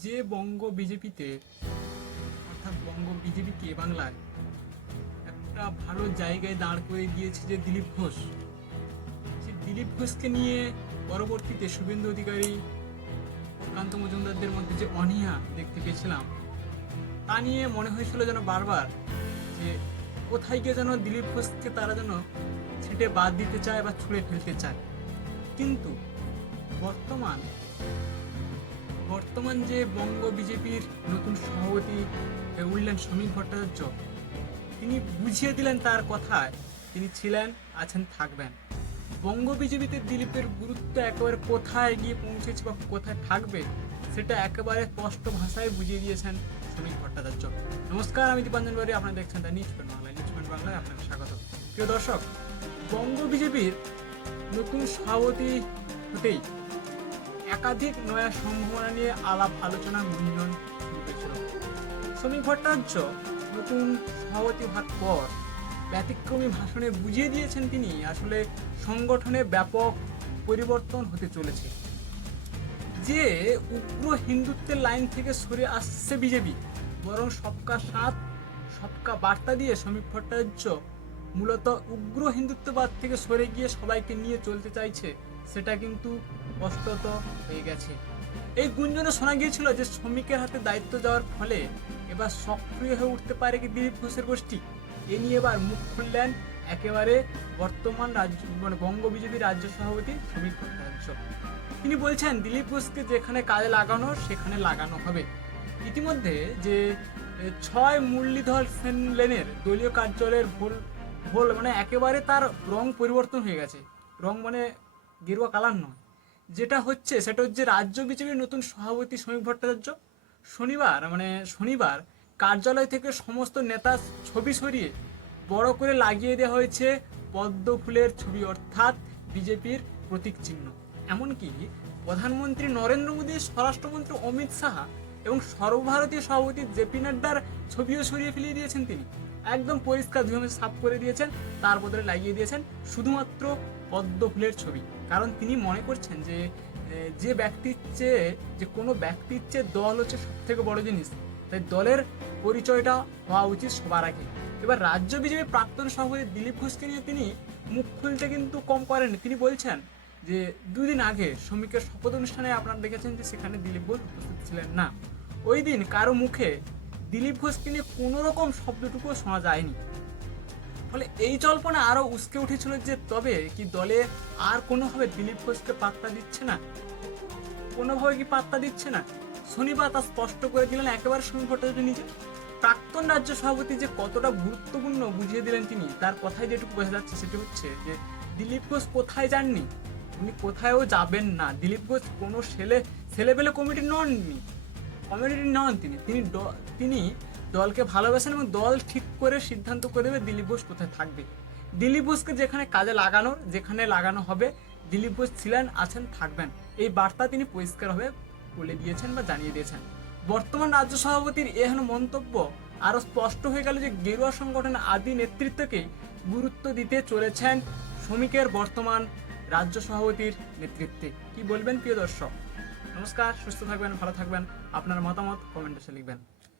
যে বঙ্গ বিজেপিতে অর্থাৎ বঙ্গ বিজেপিকে বাংলায় একটা ভালো জায়গায় দাঁড় করে দিয়েছে যে দিলীপ ঘোষ, সেই দিলীপ ঘোষকে নিয়ে পরবর্তীতে শুভেন্দু অধিকারী, সুকান্ত মজুমদারদের মধ্যে যে অনীহা দেখতে পেয়েছিলাম, তা নিয়ে মনে হয়েছিল যেন বারবার যে কোথায় গিয়ে যেন দিলীপ ঘোষকে তারা যেন ছেটে বাদ দিতে চায় বা ছুঁড়ে ফেলতে চায়। কিন্তু বর্তমান বর্তমান যে বঙ্গ বিজেপির নতুন সভাপতি উঠলেন সমীর ভট্টাচার্য, তিনি বুঝিয়ে দিলেন তার কথায় তিনি ছিলেন, আছেন, থাকবেন। বঙ্গ বিজেপিতে দিলীপের গুরুত্ব একেবারে কোথায় গিয়ে পৌঁছেছে বা কোথায় থাকবে সেটা একেবারে স্পষ্ট ভাষায় বুঝিয়ে দিয়েছেন সমীর ভট্টাচার্য। নমস্কার, আমি দীপাঞ্জন বাড়ি, আপনারা দেখছেন দ্য নিউজ পয়েন্ট বাংলায়। নিউজ পয়েন্ট বাংলায় আপনাকে স্বাগত। প্রিয় দর্শক, বঙ্গ বিজেপির নতুন সভাপতি হতেই একাধিক নয়া সম্ভাবনা নিয়ে আলাপ আলোচনা গুঞ্জন শুরু হয়েছিল। সমীর ভট্টাচার্য নতুন সভাপতি হওয়ার পর ব্যতিক্রমী ভাষণে বুঝিয়ে দিয়েছেন তিনি আসলে সংগঠনে ব্যাপক পরিবর্তন হতে চলেছে। যে উগ্র হিন্দুত্বের লাইন থেকে সরে আসছে বিজেপি, বরং সবকা সাথ সবকা বার্তা দিয়ে সমীর ভট্টাচার্য মূলত উগ্র হিন্দুত্ববাদ থেকে সরে গিয়ে সবাইকে নিয়ে চলতে চাইছে, সেটা কিন্তু স্পষ্টত হয়ে গেছে। এই গুঞ্জনে শোনা গিয়েছিল যে শ্রমিকের হাতে দায়িত্ব যাওয়ার ফলে এবার সক্রিয় হয়ে উঠতে পারে কি দিলীপ ঘোষের গোষ্ঠী। এ নিয়ে এবার মুখ খুললেন একেবারে বর্তমান বঙ্গ বিজেপির রাজ্য সভাপতি সমীর ভট্টাচার্য। তিনি বলছেন দিলীপ ঘোষকে যেখানে কাজে লাগানোর সেখানে লাগানো হবে। ইতিমধ্যে যে 6 মুরলীধর সেন লেনের দলীয় কার্যালয়ের ভোল মানে একেবারে তার রং পরিবর্তন হয়ে গেছে। রং মানে গেরুয়া কালার নয়, যেটা হচ্ছে সেটা হচ্ছে রাজ্য বিজেপির নতুন সভাপতি সমীর ভট্টাচার্য শনিবার কার্যালয় থেকে সমস্ত নেতার ছবি সরিয়ে বড় করে লাগিয়ে দেওয়া হয়েছে পদ্ম ফুলের ছবি, অর্থাৎ বিজেপির প্রতীক চিহ্ন। এমনকি প্রধানমন্ত্রী নরেন্দ্র মোদী, স্বরাষ্ট্রমন্ত্রী অমিত শাহ এবং সর্বভারতীয় সভাপতি জেপি নাড্ডার ছবিও সরিয়ে ফেলিয়ে দিয়েছেন তিনি। একদম পরিষ্কার ধুয়ে সাফ করে দিয়েছেন, তার বদলে লাগিয়ে দিয়েছেন শুধুমাত্র পদ্ম ফুলের ছবি। কারণ তিনি মনে করছেন যে ব্যক্তির চেয়ে যে কোনো ব্যক্তির চেয়ে দল হচ্ছে সব থেকে বড় জিনিস, তাই দলের পরিচয়টা হওয়া উচিত সবার আগে। এবার রাজ্য বিজেপি প্রাক্তন সভাপতি দিলীপ ঘোষকে নিয়ে তিনি মুখ খুলতে কিন্তু কম করেননি। তিনি বলছেন যে 2 দিন আগে শ্রমিকের শপথ অনুষ্ঠানে আপনারা দেখেছেন যে সেখানে দিলীপ ঘোষ উপস্থিত ছিলেন না। ওই দিন কারো মুখে দিলীপ ঘোষকে নিয়ে কোনো রকম শব্দটুকুও শোনা যায়নি। ফলে এই জল্পনা আরো উস্কে উঠেছিল যে তবে কি দলে আর কোনোভাবে দিলীপ ঘোষকে পাত্তা দিচ্ছে না, কোনোভাবে কি পাত্তা দিচ্ছে না। শনিবার তা স্পষ্ট করে দিলেন একেবারে সমীর ভট্টাচার্য নিজে। প্রাক্তন রাজ্য সভাপতি যে কতটা গুরুত্বপূর্ণ বুঝিয়ে দিলেন তিনি, তার কথায় যেটুকু বোঝা যাচ্ছে সেটি হচ্ছে যে দিলীপ ঘোষ কোথায় যাননি, উনি কোথায়ও যাবেন না। দিলীপ ঘোষ কোনো ছেলেবেলে কমিটি নন তিনি দলকে ভালোবাসেন এবং দল ঠিক করে সিদ্ধান্ত করে দেবে দিলীপ ঘোষ কোথায় থাকবে। দিলীপ ঘোষকে যেখানে কাজে যেখানে লাগানো হবে, দিলীপ ঘোষ ছিলেন, আছেন, থাকবেন, এই বার্তা তিনি পরিষ্কারভাবে বলে দিয়েছেন বা জানিয়ে দিয়েছেন। বর্তমান রাজ্য সভাপতির এহেন মন্তব্য আরো স্পষ্ট হয়ে গেল যে গেরুয়া সংগঠনের আদি নেতৃত্বকেই গুরুত্ব দিতে চলেছেন শ্রমিকের বর্তমান রাজ্য সভাপতির নেতৃত্বে। কি বলবেন প্রিয় দর্শক? নমস্কার, সুস্থ থাকবেন, ভালো থাকবেন। আপনার মতামত কমেন্টে লিখবেন।